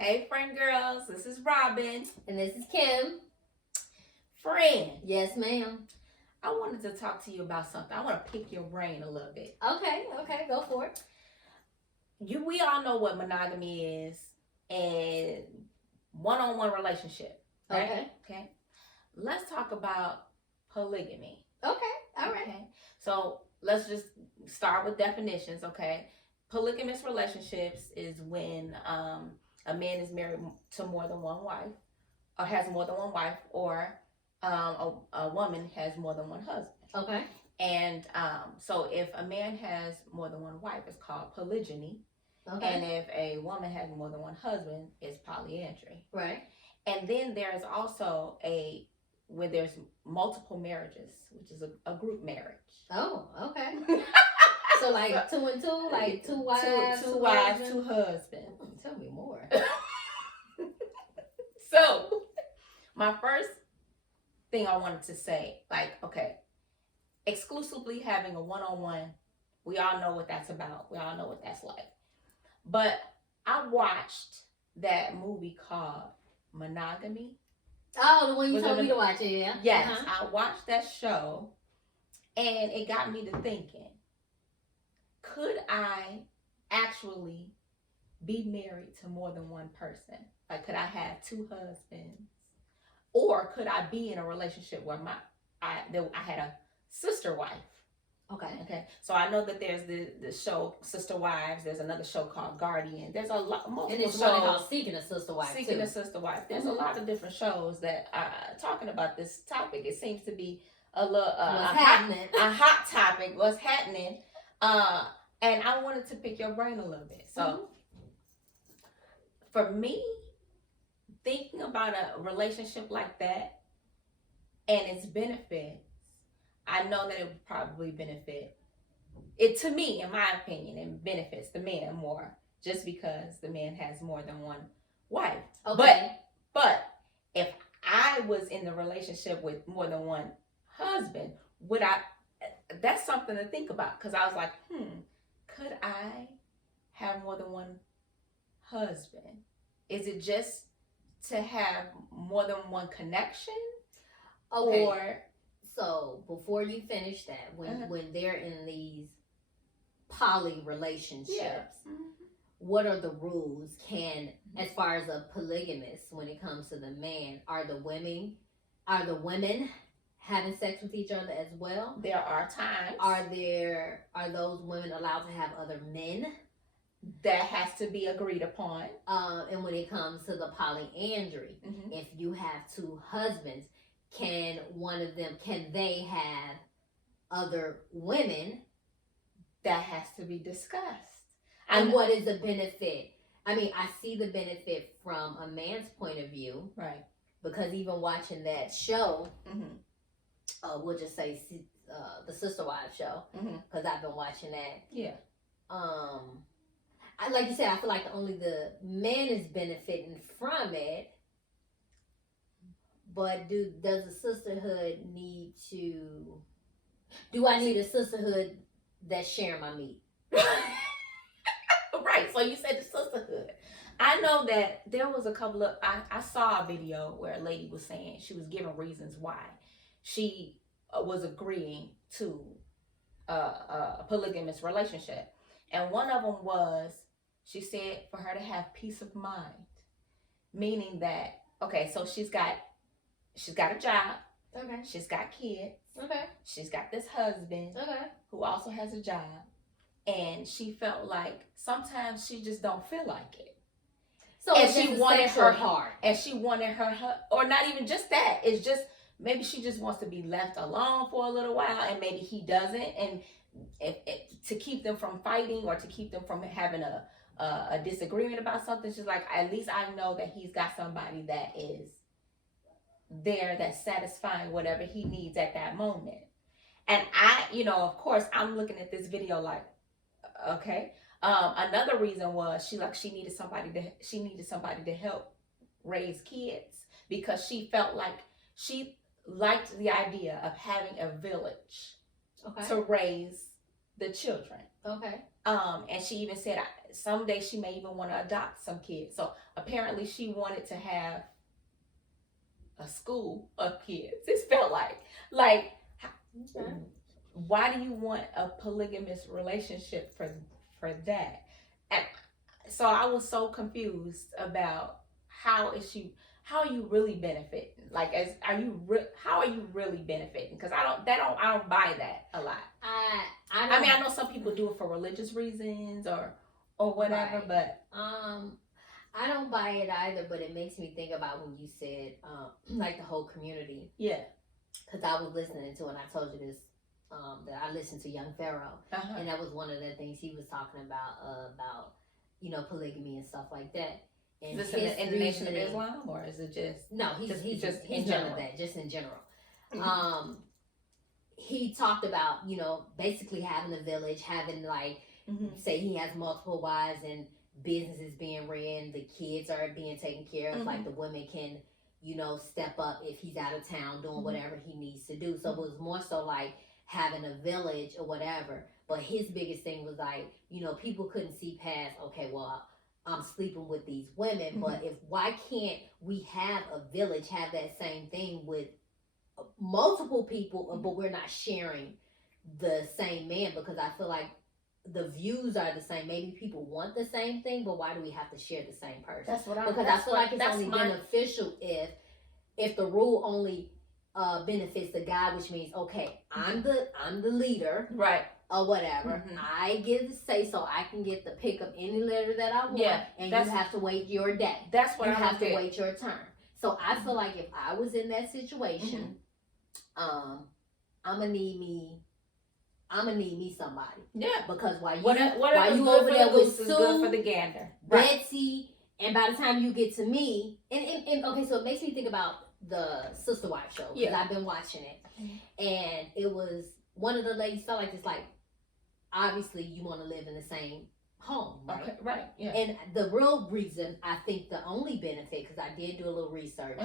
Hey, friend girls, this is Robin. And this is Kim. Friend. Yes, ma'am. I wanted to talk to you about something. I want to pick your brain a little bit. Okay, go for it. We all know what monogamy is and one-on-one relationship. Right? Okay. Let's talk about polygamy. Okay, all right. Okay. So let's just start with definitions, okay? Polygamous relationships is when a man is married to more than one wife, or has more than one wife, or a woman has more than one husband. Okay. And so if a man has more than one wife, it's called polygyny. Okay. And if a woman has more than one husband, it's polyandry. Right. And then there's also when there's multiple marriages, which is a group marriage. Oh, okay. So like 2 and 2, like two wives, two wives, two husbands. Tell me more. So, my first thing I wanted to say, exclusively having a one-on-one, we all know what that's about. We all know what that's like. But I watched that movie called Monogamy. Oh, the one you told me to watch, yeah. Yes, I watched that show, and it got me to thinking, could I actually be married to more than one person? Like, could I have two husbands? Or could I be in a relationship where I had a sister wife? Okay. So I know that there's the show Sister Wives. There's another show called Guardian. There's a lot multiple and shows. And it's one called Seeking a Sister Wife. Seeking a Sister Wife. There's a lot of different shows that are talking about this topic. It seems to be a little hot topic. What's happening? And I wanted to pick your brain a little bit. So for me, thinking about a relationship like that and its benefits, I know that it would probably benefit it, to me, in my opinion, and benefits the man more, just because the man has more than one wife. Okay. But if I was in the relationship with more than one husband, that's something to think about, because I was like, could I have more than one husband? Is it just to have more than one connection? Okay. Or so before you finish that, when they're in these poly relationships, what are the rules? As far as a polygamist, when it comes to the man, are the women having sex with each other as well? There are times. Are those women allowed to have other men? That has to be agreed upon. And when it comes to the polyandry, if you have two husbands, can they have other women? That has to be discussed. And what is the benefit? I mean, I see the benefit from a man's point of view. Right. Because even watching that show, we'll just say the Sister Wives show, because I've been watching that. Yeah. Like you said, I feel like only the man is benefiting from it. But does a sisterhood need to? Do I need a sisterhood that's sharing my meat? Right. So you said the sisterhood. I know that there was a couple of. I saw a video where a lady was saying, she was giving reasons why she was agreeing to a polygamous relationship, and one of them was, she said, for her to have peace of mind, meaning that, okay, so she's got a job. Okay. She's got kids. Okay. She's got this husband. Okay. Who also has a job. And she felt like sometimes she just don't feel like it. So and she wanted her heart. And she wanted her, or not even just that. It's just, maybe she just wants to be left alone for a little while, and maybe he doesn't. And to keep them from fighting, or to keep them from having a disagreement about something, she's like, at least I know that he's got somebody that is there, that's satisfying whatever he needs at that moment. And of course, I'm looking at this video like, okay. Another reason was she needed somebody to help raise kids, because she felt like she liked the idea of having a village to raise the children. Okay. And she even said someday she may even want to adopt some kids. So apparently she wanted to have a school of kids. It felt like Okay. why do you want a polygamous relationship for that? And so I was so confused about how are you really benefiting? Like, how are you really benefiting? Because I don't buy that a lot. I mean, I know some people do it for religious reasons or whatever, right. but I don't buy it either. But it makes me think about when you said like the whole community. Yeah. Because I was listening to, and I told you this, that I listened to Young Pharaoh, and that was one of the things he was talking about polygamy and stuff like that. And is this in the Nation of Islam, or is it just no? He's in none general? of that, just in general. He talked about basically having a village, having like say he has multiple wives and businesses being ran, the kids are being taken care of, like the women can step up if he's out of town doing whatever he needs to do. So it was more so like having a village or whatever. But his biggest thing was like, people couldn't see past, okay, well, I'm sleeping with these women, but why can't we have a village, have that same thing with multiple people, but we're not sharing the same man? Because I feel like the views are the same. Maybe people want the same thing, but why do we have to share the same person? That's what because I feel like it's only beneficial if the rule only benefits the guy, which means okay, I'm the leader, right, or whatever. I get to say so. I can get to pick up any letter that I want, and you have to wait your day. That's what you have to wait your turn. So I feel like if I was in that situation, I'm gonna need me somebody. Yeah. Because while you over there with Sue, good for the gander. Betsy, and by the time you get to me, and okay, so it makes me think about the Sister Wife show, because I've been watching it, and it was one of the ladies felt like it's like, obviously you want to live in the same home, right? Okay, right, yeah. And the real reason, I think the only benefit, because I did do a little research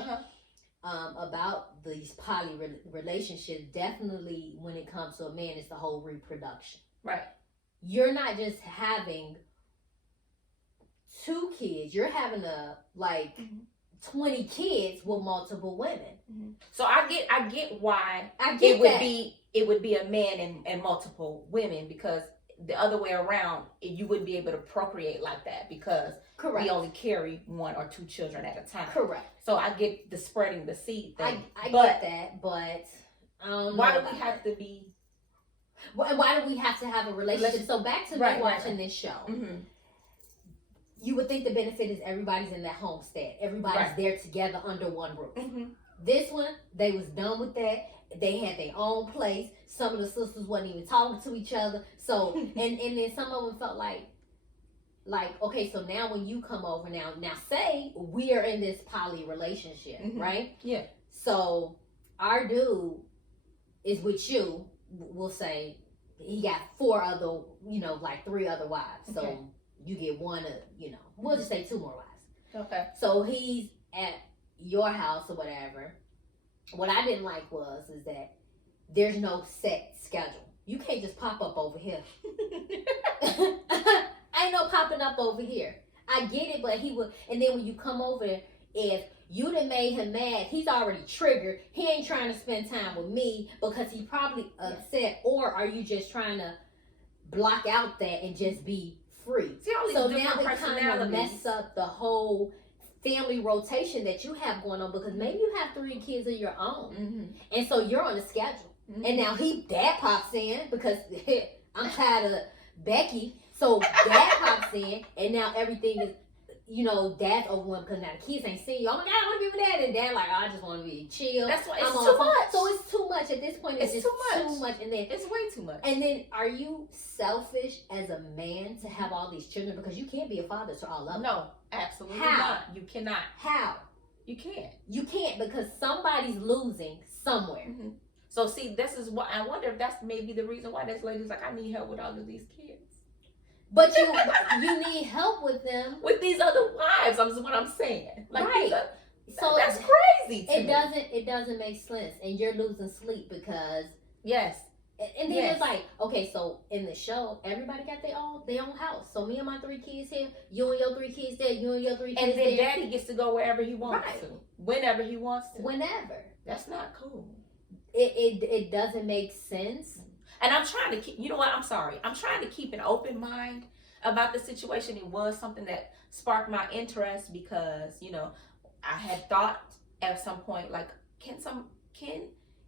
about these poly relationships, definitely when it comes to a man, it's the whole reproduction. Right. You're not just having 2 kids, you're having 20 kids with multiple women. So I get why it would be a man and multiple women, because the other way around, you wouldn't be able to procreate like that, because we only carry 1 or 2 children at a time. Correct. So I get the spreading the seed thing. I get that, but I don't know. Why do we have to be? Why do we have to have a relationship? So back to me watching this show. You would think the benefit is everybody's in that homestead. Everybody's there together under one roof. This one, they was done with that. They had their own place. Some of the sisters wasn't even talking to each other. So, and then some of them felt like, okay, so now when you come over now say we are in this poly relationship, right? Yeah. So our dude is with you. We'll say he got 4 other, 3 other wives. So. Okay. You get 1 we'll just say 2 more wives. Okay. So he's at your house or whatever. What I didn't like is that there's no set schedule. You can't just pop up over here. Ain't no popping up over here. I get it, but he would, and then when you come over, if you done made him mad, he's already triggered. He ain't trying to spend time with me because he probably upset, or are you just trying to block out that and just be free? So now they kind of mess up the whole family rotation that you have going on, because maybe you have 3 kids of your own, and so you're on a schedule. And now dad pops in because I'm tired of Becky, so dad pops in, and now everything is, dad's overwhelmed because now the kids ain't seeing you. Oh my God, I want to be with dad, and dad like, I just want to be chill. That's why it's too much. So it's too much at this point. It's just too much, and then it's way too much. And then, are you selfish as a man to have all these children, because you can't be a father to all of them? No, absolutely not. You cannot. How? You can't. You can't, because somebody's losing somewhere. So see, this is what I wonder if that's maybe the reason why this lady's like, I need help with all of these kids. But you need help with them. With these other wives, is what I'm saying. Like, right. So that's crazy. It doesn't make sense, and you're losing sleep because And then it's like, okay, so in the show, everybody got their own house. So me and my 3 kids here, you and your 3 kids there, you and your 3 kids there. And then daddy gets to go wherever he wants to. Whenever he wants to. Whenever. That's not cool. It doesn't make sense. And I'm trying to keep, you know what, I'm sorry. I'm trying to keep an open mind about the situation. It was something that sparked my interest because, you know, I had thought at some point, like, can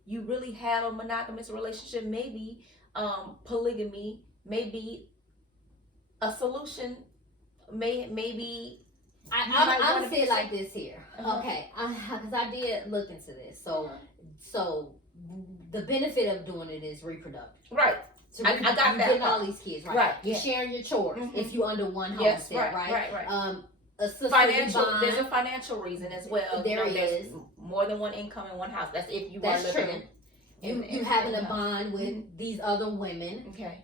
you really have a monogamous relationship? Maybe polygamy may be a solution. Maybe I'm saying like this here. Okay, because I did look into this. So the benefit of doing it is reproductive. Right. I got that. You're getting all these kids, right? You're sharing your chores if you under one homestead, right? A financial bond. There's a financial reason as well. There's more than one income in one house. That's if you are living. You having a bond with these other women. Okay.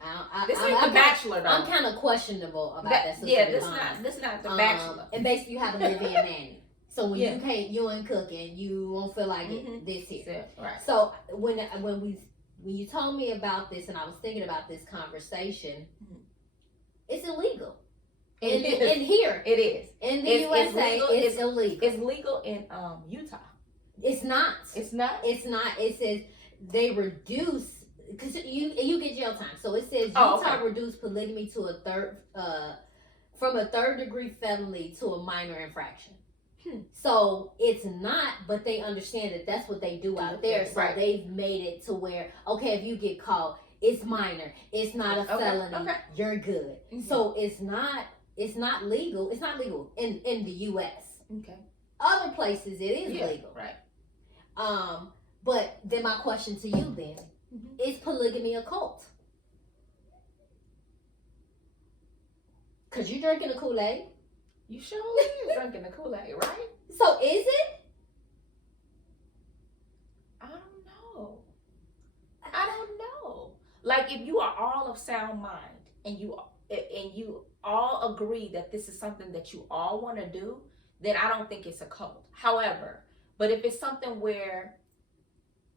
This ain't The Bachelor though. I'm kind of questionable about that. This not The Bachelor. And basically you have a live-in nanny. So when you ain't cooking, you won't feel like it this here. Right. So when you told me about this and I was thinking about this conversation, it's illegal. In here. It is. In the USA, it's illegal. It's legal in Utah. It's not. It's not? It's not. It says they reduce, because you get jail time. So it says Utah reduced polygamy to from a third degree felony to a minor infraction. So it's not, but they understand that that's what they do out there. So they've made it to where, okay, if you get caught, it's minor. It's not a felony. Okay. You're good. So it's not legal. It's not legal in the U.S. Okay. Other places it is legal. Right. But then my question to you then, is polygamy a cult? Because you're drinking the Kool-Aid. You sure is drinking the Kool-Aid, right? So is it? I don't know. Like if you are all of sound mind and you all agree that this is something that you all want to do, then I don't think it's a cult. However, but if it's something where,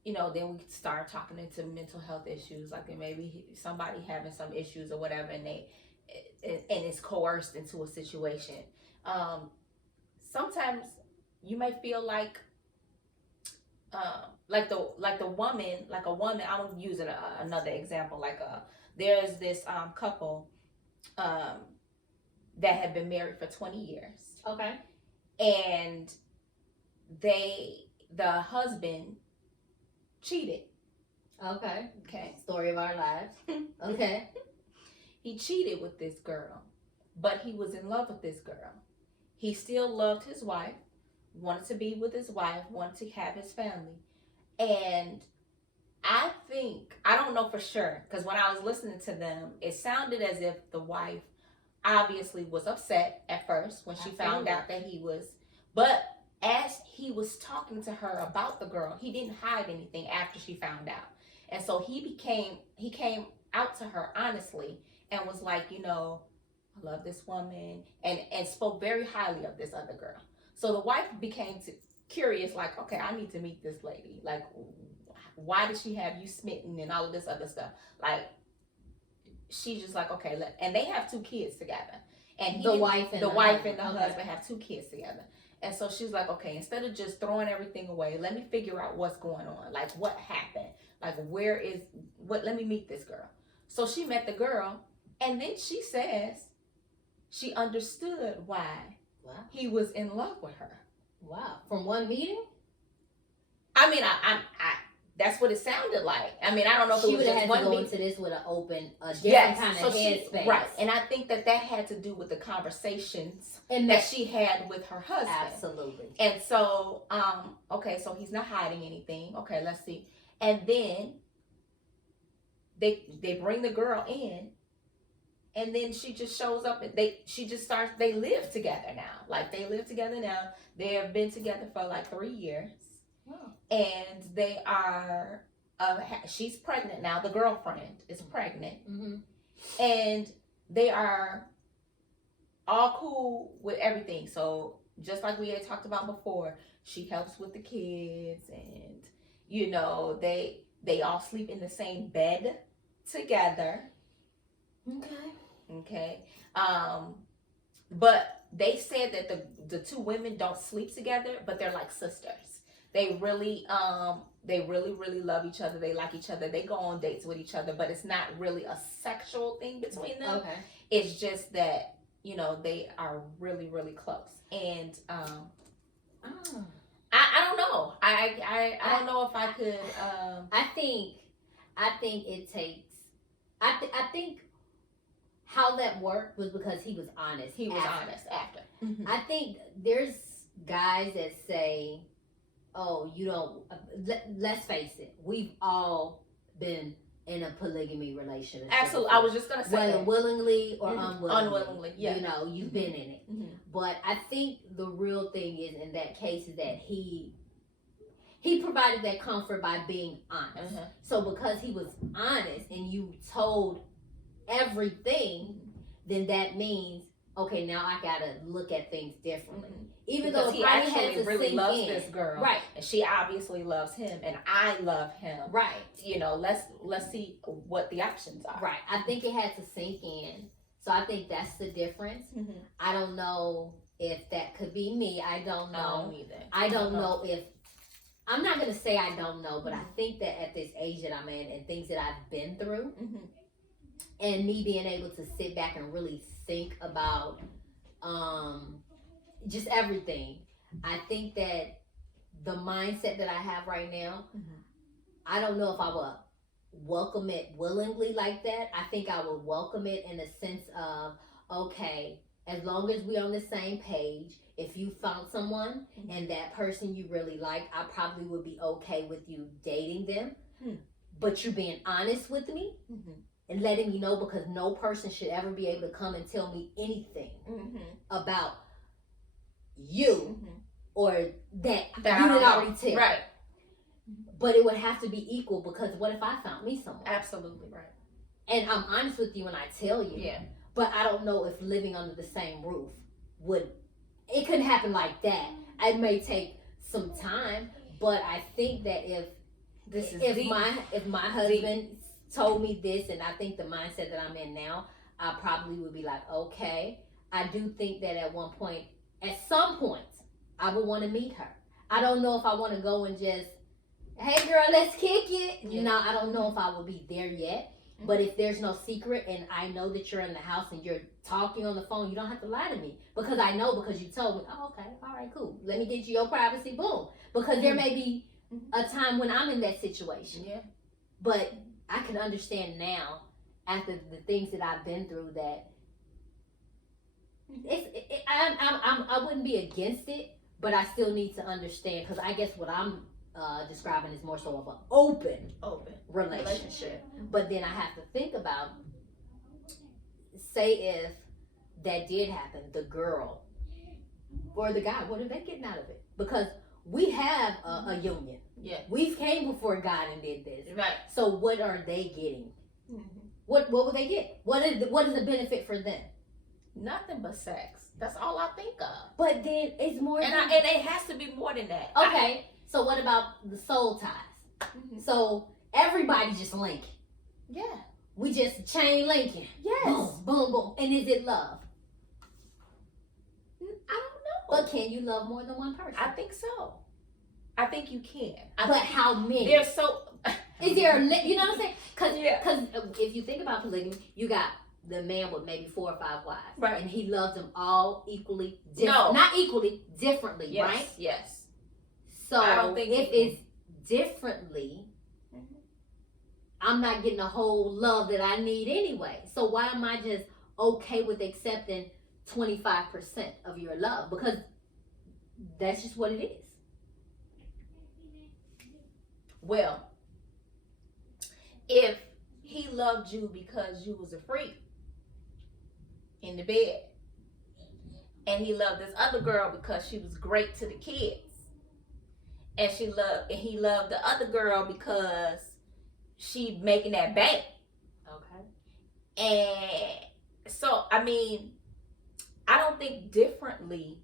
you know, then we start talking into mental health issues, like maybe somebody having some issues or whatever, and it's coerced into a situation. Sometimes you may feel like a woman. I'm using another example. There's this couple that had been married for 20 years. Okay. And the husband cheated. Okay. Okay. Story of our lives. Okay. He cheated with this girl, but he was in love with this girl. He still loved his wife, wanted to be with his wife, wanted to have his family. And I don't know for sure, because when I was listening to them, it sounded as if the wife obviously was upset at first when she found out that he was, but as he was talking to her about the girl, he didn't hide anything after she found out. And so he came out to her honestly and was like, you know, I love this woman, and spoke very highly of this other girl. So the wife became curious, like, okay, I need to meet this lady. Like, why did she have you smitten and all of this other stuff? Like, she's just like, okay, and they have 2 kids together. And the wife and the husband have 2 kids together. And so she's like, okay, instead of just throwing everything away, let me figure out what's going on. Like, what happened? Like, let me meet this girl. So she met the girl, and then she says she understood why he was in love with her. Wow. From one meeting? I mean, I that's what it sounded like. I mean, I don't know if she would have had to go into this with a different kind of headspace. Right. And I think that had to do with the conversations that she had with her husband. Absolutely. And so, okay, so he's not hiding anything. Okay, let's see. And then they bring the girl in, and then she just shows up and they live together now. Like, they live together now. They have been together for like 3 years. Wow. And they are, she's pregnant now. The girlfriend is pregnant. Mm-hmm. And they are all cool with everything. So just like we had talked about before, she helps with the kids, and, you know, they They all sleep in the same bed together. Okay. But they said that the two women don't sleep together, but they're like sisters. They really really love each other. They like each other. They go on dates with each other, but it's not really a sexual thing between them. Okay. It's just that, you know, they are really really close. And I don't know. I don't know if I could. I think it takes. I think how that worked was because he was honest. He was honest after. Mm-hmm. I think there's guys that say, "Oh, you don't." Let's face it. We've all been in a polygamy relationship. Absolutely. I was just gonna say, whether willingly or unwillingly. Unwillingly, yeah. You know, you've been in it. Mm-hmm. But I think the real thing is in that case is that he provided that comfort by being honest. Uh-huh. So because he was honest and you told everything, then that means, okay, now I gotta look at things differently. Mm-hmm. Even because though he actually really loves this girl, right? And she obviously loves him, and I love him, right? You know, let's see what the options are. Right. I think it had to sink in. So I think that's the difference. Mm-hmm. I don't know if that could be me. I don't know. I don't know if. I'm not gonna say I don't know, but I think that at this age that I'm in and things that I've been through, and me being able to sit back and really think about just everything, I think that the mindset that I have right now, I don't know if I would welcome it willingly like that. I think I would welcome it in a sense of, okay, as long as we're on the same page, if you found someone and that person you really like, I probably would be okay with you dating them. But you're being honest with me and letting me know, because no person should ever be able to come and tell me anything about you or that you didn't already tell. Right. But it would have to be equal, because what if I found me someone? Absolutely right. And I'm honest with you when I tell you. Yeah. But I don't know if living under the same roof it couldn't happen like that. It may take some time, but I think that if my husband told me this, and I think the mindset that I'm in now, I probably would be like, okay. I do think that at some point, I would want to meet her. I don't know if I want to go and just, hey girl, let's kick it. Yeah. No, I don't know if I will be there yet. But if there's no secret and I know that you're in the house and you're talking on the phone, you don't have to lie to me. Because I know, because you told me, oh, okay, all right, cool. Let me get you your privacy, boom. Because there may be a time when I'm in that situation. Yeah. But I can understand now, after the things that I've been through, that I wouldn't be against it, but I still need to understand, because I guess what I'm describing is more so of an open relationship. But then I have to think about, say if that did happen, the girl or the guy, what are they getting out of it? Because we have a union. Yeah. We came before God and did this. Right. So what are they getting? What will they get? What is the benefit for them? Nothing but sex. That's all I think of. But then it's more and it has to be more than that. Okay. So what about the soul ties? So everybody just linking. Yeah. We just chain linking. Yes. Boom, boom, boom. And is it love? I don't know. But can you love more than one person? I think so. I think you can. But how many? There's so. Is there you know what I'm saying? Because if you think about polygamy, you got the man with maybe 4 or 5 wives. Right. And he loves them all equally. No. Not equally, differently, Yes, right? Yes. So I don't think if it's differently, I'm not getting the whole love that I need anyway. So why am I just okay with accepting 25% of your love? Because that's just what it is. Well, if he loved you because you was a freak in the bed, and he loved this other girl because she was great to the kids, and he loved the other girl because she making that bank. Okay. And so, I mean, I don't think differently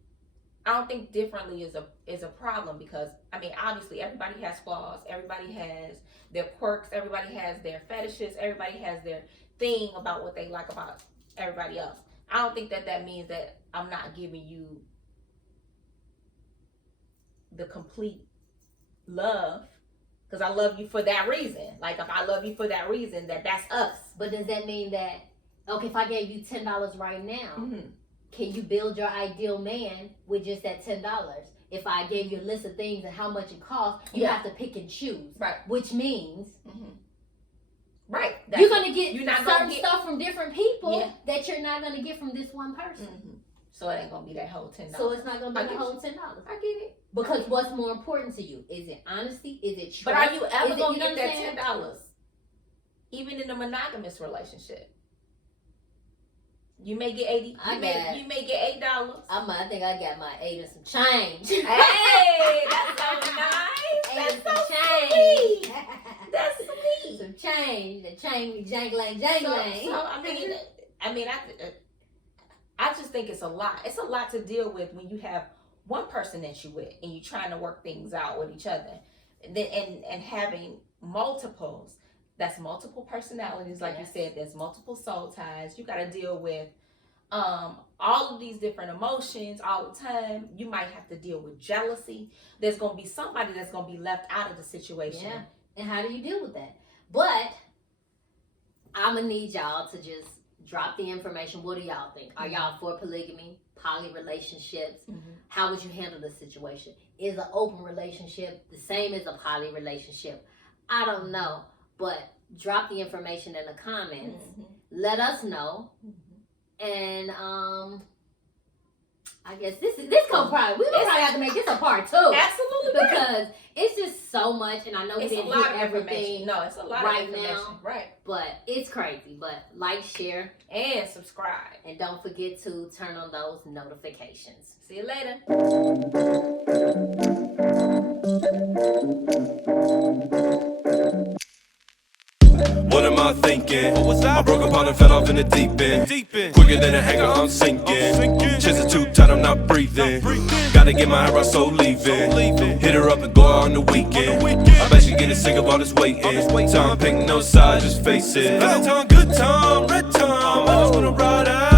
I don't think differently is a problem, because I mean, obviously everybody has flaws, everybody has their quirks, everybody has their fetishes, everybody has their thing about what they like about everybody else. I don't think that means that I'm not giving you the complete love, because I love you for that reason. Like, if I love you for that reason, that's us. But does that mean that, okay, if I gave you $10 right now, can you build your ideal man with just that $10? If I gave you a list of things and how much it costs, you have to pick and choose. Right. Which means right. You're gonna get not certain gonna stuff from different people that you're not gonna get from this one person. So it ain't gonna be that whole $10. So it's not gonna be the whole $10. I get it. Because what's more important to you? Is it honesty? Is it trust? But are you ever gonna get that $10? Even in a monogamous relationship, you may get $80. You may get $8. I think I got my 8 and some change. Hey, that's so nice. That's so sweet. That's sweet. Some change. The change, jangling. So I mean, I just think it's a lot. It's a lot to deal with when you have one person that you with and you're trying to work things out with each other, and having multiples. That's multiple personalities, like you said. There's multiple soul ties. You got to deal with all of these different emotions all the time. You might have to deal with jealousy. There's going to be somebody that's going to be left out of the situation. Yeah. And how do you deal with that? But I'm going to need y'all to just drop the information. What do y'all think? Are y'all for polygamy, poly relationships? How would you handle the situation? Is an open relationship the same as a poly relationship? I don't know. But drop the information in the comments. Let us know. And I guess we're gonna probably have to make this a part 2. Absolutely. Because it's just so much, and I know we didn't hit everything. No, it's a lot right of information. Now. Right. But it's crazy. But like, share, and subscribe. And don't forget to turn on those notifications. See you later. What am I thinking? I broke apart and fell off in the deep end. Quicker than a hanger, I'm sinking. Chest is too tight, I'm not breathing. Gotta get my eyebrows so leaving. Hit her up and go out on the weekend. I bet she getting sick of all this waiting. Time, pick no side, just face it. Bad time, good time, red time. I just wanna ride out.